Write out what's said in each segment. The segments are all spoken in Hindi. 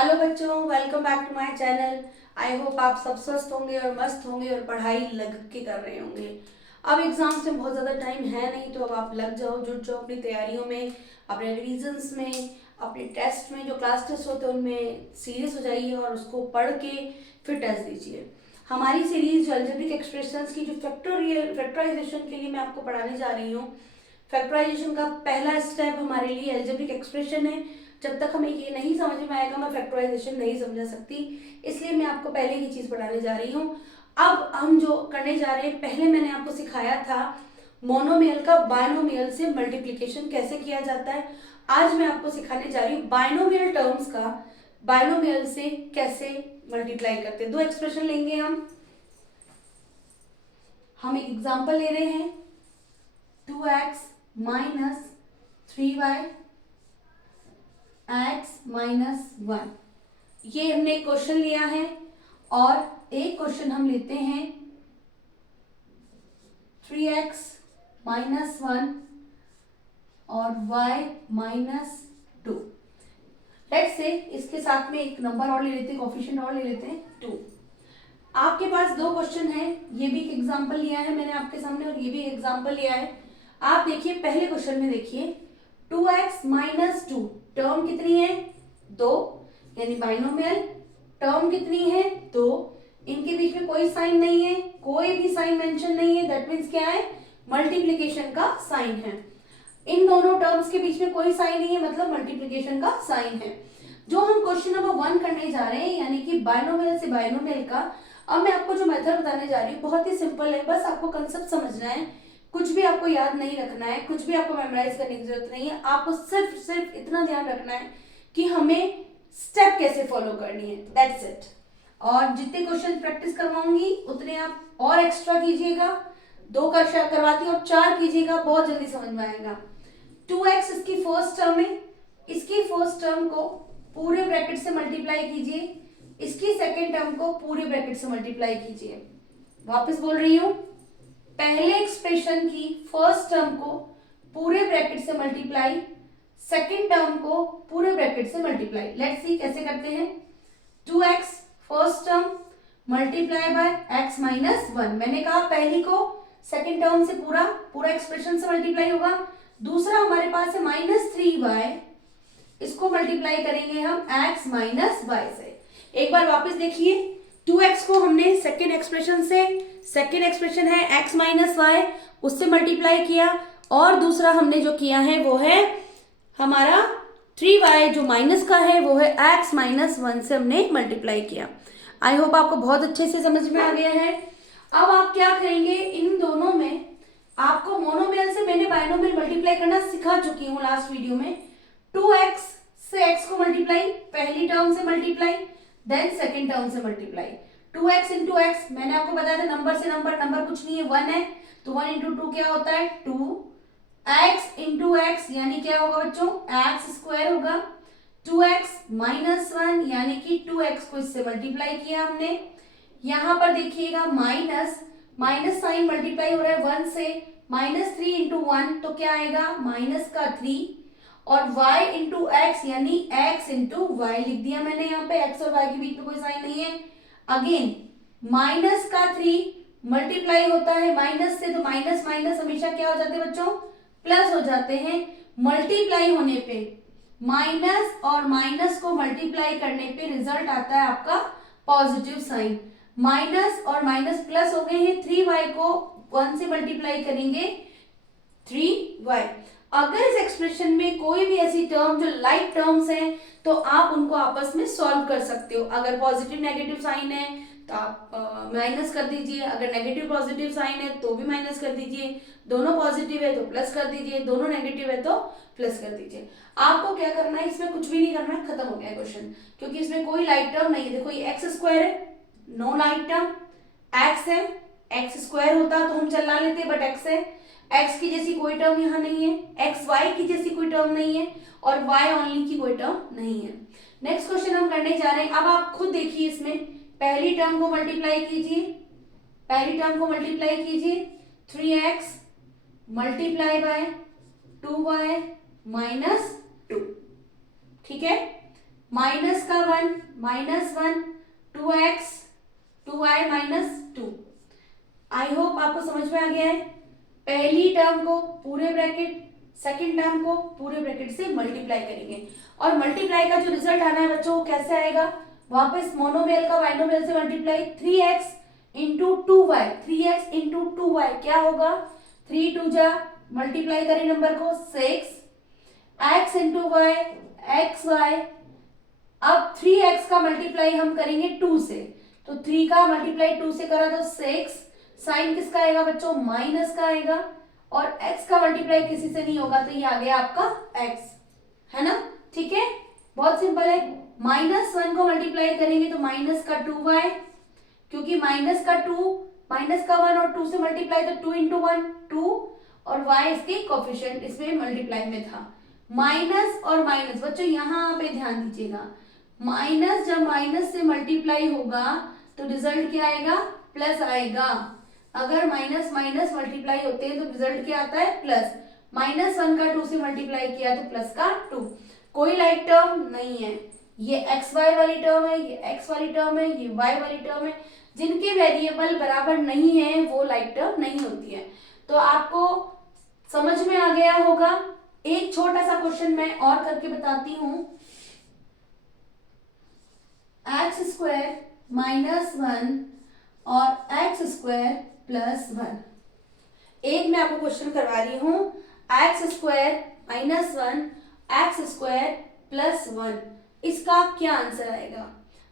हेलो बच्चों, welcome back to my channel. I hope आप सब स्वस्थ होंगे और मस्त होंगे और पढ़ाई लग के कर रहे होंगे। अब एग्जाम्स में बहुत ज़्यादा टाइम है नहीं, तो अब आप लग जाओ, जुट जाओ अपनी तैयारियों में, अपने रिविजन्स में, अपने टेस्ट में, जो क्लास टेस्ट होते हैं उनमें सीरियस हो जाइए और उसको पढ़ के फिर टेस्ट दीजिए। हमारी सीरीज जो अलजेब्रिक एक्सप्रेशंस की जो फैक्टराइजेशन के लिए मैं आपको पढ़ाने जा रही हूँ। फैक्टराइजेशन का पहला स्टेप हमारे लिए अलजेब्रिक एक्सप्रेशन है। जब तक हमें ये नहीं समझ में आएगा मैं फैक्टराइजेशन नहीं समझा सकती, इसलिए मैं आपको पहले की चीज़ पढ़ाने जा रही हूँ। अब हम जो करने जा रहे हैं, पहले मैंने आपको सिखाया था मोनोमियल का बायनोमियल से मल्टीप्लिकेशन कैसे किया जाता है। आज मैं आपको सिखाने जा रही हूँ बायनोमियल टर्म्स का बायनोमियल से कैसे मल्टीप्लाई करते हैं। दो एक्सप्रेशन लेंगे हम एक एग्जाम्पल ले रहे हैं 2x माइनस 3y x-1। ये हमने क्वेश्चन लिया है और एक क्वेश्चन हम लेते हैं 3x माइनस 1 और y-2। लेट्स से इसके साथ में एक नंबर और ले लेते हैं, कोफिशिएंट और ले लेते हैं 2। आपके पास दो क्वेश्चन है, ये भी एक एग्जाम्पल लिया है मैंने आपके सामने और ये भी एग्जाम्पल लिया है। आप देखिए पहले क्वेश्चन में देखिए 2x माइनस 2 टर्म कितनी है 2, यानी बाइनोमियल टर्म कितनी है 2। इनके बीच में कोई साइन नहीं है, कोई भी साइन मेंशन नहीं है, दैट मीन्स क्या है मल्टीप्लिकेशन का साइन है। इन दोनों टर्म्स के बीच में कोई साइन नहीं है, मतलब मल्टीप्लिकेशन का साइन है। जो हम क्वेश्चन नंबर 1 करने जा रहे हैं, यानी कि बाइनोमियल से बाइनोमियल का, अब मैं आपको जो मेथड बताने जा रही हूँ बहुत ही सिंपल है, बस आपको कंसेप्ट समझना है, कुछ भी आपको याद नहीं रखना है, कुछ भी आपको मेमोराइज करने की जरूरत नहीं है। आपको सिर्फ इतना ध्यान रखना है कि हमें स्टेप कैसे फॉलो करनी है, दैट्स इट। और जितने क्वेश्चन प्रैक्टिस करवाऊंगी उतने आप और एक्स्ट्रा कीजिएगा, 2 का करवाती और 4 कीजिएगा, बहुत जल्दी समझ में आएगा। 2x इसकी फर्स्ट टर्म है, इसकी फर्स्ट टर्म को पूरे ब्रैकेट से मल्टीप्लाई कीजिए, इसकी सेकेंड टर्म को पूरे ब्रैकेट से मल्टीप्लाई कीजिए। वापस बोल रही हूं, पहले एक्सप्रेशन की फर्स्ट टर्म को पूरे ब्रैकेट से मल्टीप्लाई, सेकेंड टर्म को पूरे ब्रैकेट से मल्टीप्लाई। लेट्स सी कैसे करते हैं। 2x first term multiply by x minus 1। मैंने कहा पहली को सेकेंड टर्म से पूरा एक्सप्रेशन से मल्टीप्लाई होगा। दूसरा हमारे पास है माइनस 3y, इसको मल्टीप्लाई करेंगे हम x माइनस y से। एक बार वापस देखिए, 2x को हमने सेकेंड एक्सप्रेशन से, सेकेंड एक्सप्रेशन है x माइनस वाई, उससे मल्टीप्लाई किया, और दूसरा हमने जो किया है वो है हमारा 3y जो माइनस का है, वो है x माइनस 1 से हमने मल्टीप्लाई किया। आई होप आपको बहुत अच्छे से समझ में आ गया है। अब आप क्या करेंगे, इन दोनों में आपको मोनोमियल से मैंने बाइनोमियल मल्टीप्लाई करना सिखा चुकी हूँ लास्ट वीडियो में। 2x से x को मल्टीप्लाई, पहली टर्म से मल्टीप्लाई, देन सेकेंड टर्म से मल्टीप्लाई। 2x इंटू एक्स, मैंने आपको बताया था नंबर से नंबर कुछ नहीं है, 1 है, तो 1 इंटू 2 क्या होता है 2। x इंटू एक्स यानी क्या होगा बच्चों, एक्स स्क्वायर होगा। 2x माइनस 1 यानी कि 2x को इससे मल्टीप्लाई किया हमने। यहां पर देखिएगा माइनस साइन मल्टीप्लाई हो रहा है 1 से, माइनस 3 इंटू 1 तो क्या आएगा माइनस का 3, और y इंटू एक्स यानी x इंटू वाई लिख दिया मैंने। यहाँ पे x और y के बीच में कोई साइन नहीं है। अगेन माइनस का 3 मल्टीप्लाई होता है माइनस से, तो माइनस माइनस हमेशा क्या हो जाते हैं बच्चों, प्लस हो जाते हैं। मल्टीप्लाई होने पे माइनस और माइनस को मल्टीप्लाई करने पे रिजल्ट आता है आपका पॉजिटिव साइन। माइनस और माइनस प्लस हो गए हैं, 3y को 1 से मल्टीप्लाई करेंगे 3y। अगर इस एक्सप्रेशन में कोई भी ऐसी टर्म जो लाइक टर्म्स हैं तो आप उनको आपस में सॉल्व कर सकते हो। अगर पॉजिटिव नेगेटिव साइन है तो आप माइनस कर दीजिए, अगर नेगेटिव पॉजिटिव साइन है तो भी माइनस कर दीजिए, दोनों पॉजिटिव है तो प्लस कर दीजिए, दोनों नेगेटिव है तो प्लस कर दीजिए। आपको क्या करना है, इसमें कुछ भी नहीं करना है, खत्म हो गया क्वेश्चन, क्योंकि इसमें कोई लाइक टर्म नहीं है। देखो ये एक्स स्क्वायर है, नो लाइक टर्म, एक्स है, एक्स स्क्वायर होता तो हम चला लेते, बट एक्स है, x की जैसी कोई टर्म यहाँ नहीं है, एक्स वाई की जैसी कोई टर्म नहीं है, और y ओनली की कोई टर्म नहीं है। नेक्स्ट क्वेश्चन हम करने जा रहे हैं। अब आप खुद देखिए, इसमें पहली टर्म को मल्टीप्लाई कीजिए, पहली टर्म को मल्टीप्लाई कीजिए 3x multiply by 2y minus 2, ठीक है। माइनस का 1 -1 2x 2y -2। आई होप आपको समझ में आ गया है। पहली टर्म को पूरे ब्रैकेट, सेकंड टर्म को पूरे ब्रैकेट से मल्टीप्लाई करेंगे और मल्टीप्लाई का जो रिजल्ट आना है बच्चों वो कैसे आएगा, वापस मोनोमियल का बाइनोमियल से multiply, 3x into 2y, 3x into 2y क्या होगा, 3 2 जा, मल्टीप्लाई करें नंबर को 6, x into y x y. अब 3x का मल्टीप्लाई हम करेंगे 2 से, तो 3 का मल्टीप्लाई 2 से करा तो 6, साइन किसका आएगा बच्चों, माइनस का आएगा, और x का मल्टीप्लाई किसी से नहीं होगा तो ये आ गया आपका x, है ना। ठीक है, बहुत सिंपल है। -1 को मल्टीप्लाई करेंगे तो माइनस का 2y, क्योंकि माइनस का 1 और 2 से मल्टीप्लाई तो 2 इंटू 1 2, और y इसके कोफिशिएंट इसमें मल्टीप्लाई में था। माइनस और माइनस बच्चों यहाँ पे ध्यान दीजिएगा, माइनस जब माइनस से मल्टीप्लाई होगा तो रिजल्ट क्या आएगा, प्लस आएगा। अगर माइनस माइनस मल्टीप्लाई होते हैं तो रिजल्ट क्या आता है, प्लस। -1 का 2 से मल्टीप्लाई किया तो प्लस का 2। कोई लाइक टर्म नहीं है, ये एक्स वाई वाली टर्म है, ये एक्स वाली टर्म है, ये वाई वाली टर्म है। जिनके वेरिएबल बराबर नहीं है वो लाइक टर्म नहीं होती है। तो आपको समझ में आ गया होगा। एक छोटा सा क्वेश्चन मैं और करके बताती हूं। x² -1 और x² +1। एक मैं आपको क्वेश्चन करवा रही हूं, x² -1 x² +1, इसका क्या आंसर आएगा।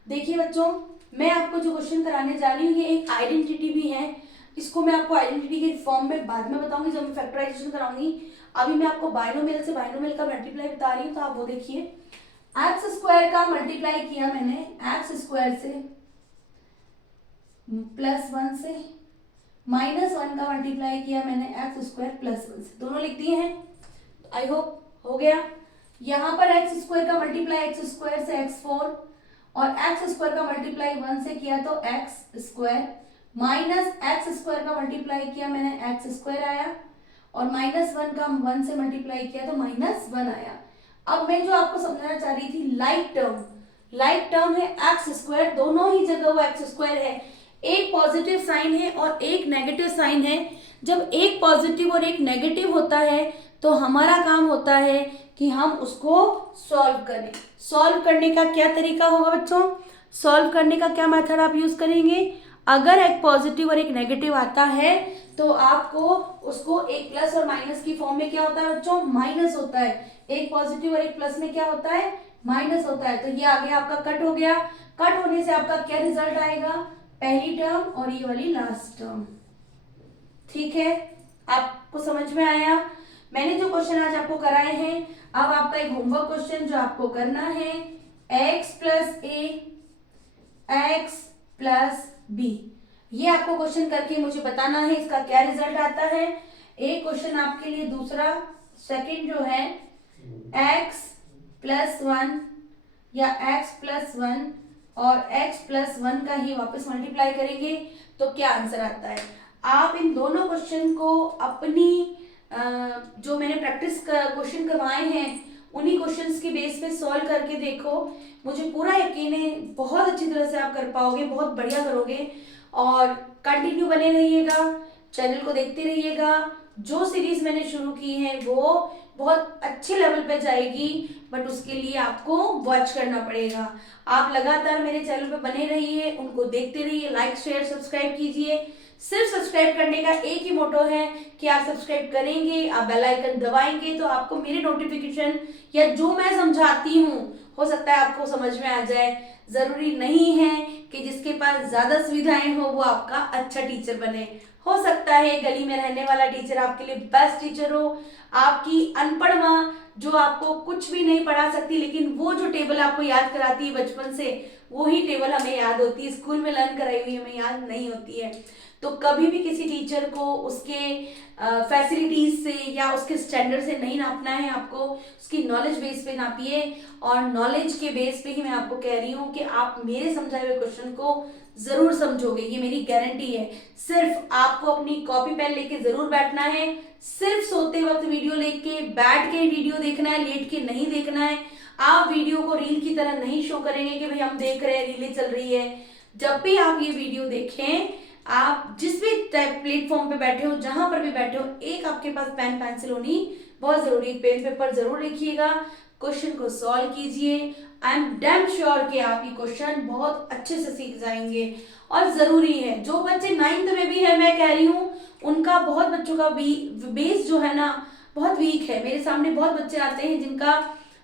देखिए बच्चों, मैं आपको जो क्वेश्चन कराने जा रही हूँ ये एक आइडेंटिटी भी है। इसको मैं आपको आइडेंटिटी के फॉर्म में बाद में बताऊंगी जब मैं फैक्टराइजेशन कराऊंगी। अभी मैं आपको बाइनोमियल से बाइनोमियल का मल्टीप्लाई बता रही हूँ, तो आप वो देखिए। x² का मल्टीप्लाई किया मैंने x² से +1 से, -1 का मल्टीप्लाई किया मैंने x² +1 से, दोनों लिख दिए हैं। आई होप हो गया। यहाँ पर x² का मल्टीप्लाई x² से x4 और x² का मल्टीप्लाई 1 से किया तो x², माइनस x² का मल्टीप्लाई किया मैंने x² आया, और -1 का 1 से मल्टीप्लाई किया तो -1 आया। अब मैं जो आपको समझाना चाह रही थी, लाइक टर्म है x², दोनों ही जगह वो x² है। एक पॉजिटिव साइन है और एक नेगेटिव साइन है। जब एक पॉजिटिव और एक नेगेटिव होता है तो हमारा काम होता है कि हम उसको सॉल्व करें। सॉल्व करने का क्या तरीका होगा बच्चों, सॉल्व करने का क्या मेथड आप यूज करेंगे। अगर एक पॉजिटिव और एक नेगेटिव आता है तो आपको उसको एक प्लस और माइनस की फॉर्म में क्या होता है बच्चों, माइनस होता है। एक पॉजिटिव और एक प्लस में क्या होता है, माइनस होता है। तो ये आगे आपका कट हो गया। कट होने से आपका क्या रिजल्ट आएगा, पहली टर्म और ये वाली लास्ट टर्म। ठीक है, आपको समझ में आया। मैंने जो क्वेश्चन आज आपको कराए हैं, अब आपका एक होमवर्क क्वेश्चन जो आपको करना है, x + a x + b, ये आपको क्वेश्चन करके मुझे बताना है इसका क्या रिजल्ट आता है। एक क्वेश्चन आपके लिए, दूसरा सेकंड जो है x + 1 या x + 1 और x + 1 का ही वापस मल्टीप्लाई करेंगे तो क्या आंसर आता है। आप इन दोनों क्वेश्चन को अपनी जो मैंने प्रैक्टिस क्वेश्चन करवाए हैं उन्हीं क्वेश्चंस के बेस पे सॉल्व करके देखो। मुझे पूरा यकीन है बहुत अच्छी तरह से आप कर पाओगे, बहुत बढ़िया करोगे। और कंटिन्यू बने रहिएगा, चैनल को देखते रहिएगा। जो सीरीज मैंने शुरू की है वो बहुत अच्छे लेवल पे जाएगी, बट उसके लिए आपको वॉच करना पड़ेगा। आप लगातार मेरे चैनल पे बने रहिए, उनको देखते रहिए, लाइक शेयर सब्सक्राइब कीजिए। सिर्फ सब्सक्राइब करने का एक ही मोटो है कि आप सब्सक्राइब करेंगे, आप बेल आइकन दबाएंगे तो आपको मेरे नोटिफिकेशन या जो मैं समझाती हूँ हो सकता है आपको समझ में आ जाए। जरूरी नहीं है कि जिसके पास ज्यादा सुविधाएं हो वो आपका अच्छा टीचर बने। हो सकता है गली में रहने वाला टीचर आपके लिए बेस्ट टीचर हो। आपकी अनपढ़ माँ जो आपको कुछ भी नहीं पढ़ा सकती, लेकिन वो जो टेबल आपको याद कराती है बचपन से, वो ही टेबल हमें याद होती है, स्कूल में लर्न कराई हुई हमें याद नहीं होती है। तो कभी भी किसी टीचर को उसके फैसिलिटीज से या उसके स्टैंडर्ड से नहीं नापना है, आपको उसकी नॉलेज बेस पे नापिए। और नॉलेज के बेस पे ही मैं आपको कह रही हूँ कि आप मेरे समझाए हुए क्वेश्चन को जरूर समझोगे, ये मेरी गारंटी है। सिर्फ आपको अपनी कॉपी पेन लेके जरूर बैठना है। सिर्फ सोते वक्त वीडियो लेके बैठ के वीडियो देखना है, लेट के नहीं देखना है। आप वीडियो को रील की तरह नहीं शो करेंगे कि भाई हम देख रहे हैं, रीलें चल रही है। जब भी आप ये वीडियो देखें, आप जिस भी प्लेटफॉर्म पे बैठे हो, जहां पर भी बैठे हो, एक आपके पास पेन पेंसिल होनी बहुत जरूरी। पेन पेपर जरूर लिखिएगा, क्वेश्चन को सॉल्व कीजिए। आई एम डैम श्योर कि आप ये क्वेश्चन बहुत अच्छे से सीख जाएंगे। और जरूरी है, जो बच्चे 9th में भी है, मैं कह रही हूँ, उनका बहुत बच्चों का बेस जो है ना बहुत वीक है। मेरे सामने बहुत बच्चे आते हैं जिनका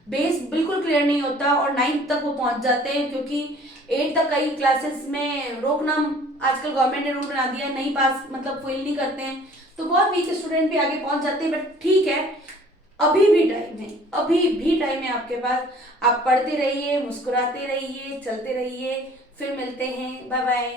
बेस बिल्कुल क्लियर नहीं होता और 9th तक वो पहुंच जाते हैं, क्योंकि 8 तक कई क्लासेस में रोकना आजकल गवर्नमेंट ने रूल बना दिया है, नहीं पास मतलब फेल नहीं करते हैं, तो बहुत वीक स्टूडेंट भी आगे पहुंच जाते हैं। बट ठीक है, अभी भी टाइम है, अभी भी टाइम है आपके पास। आप पढ़ते रहिए, मुस्कुराते रहिए, चलते रहिए। फिर मिलते हैं, बाय बाय।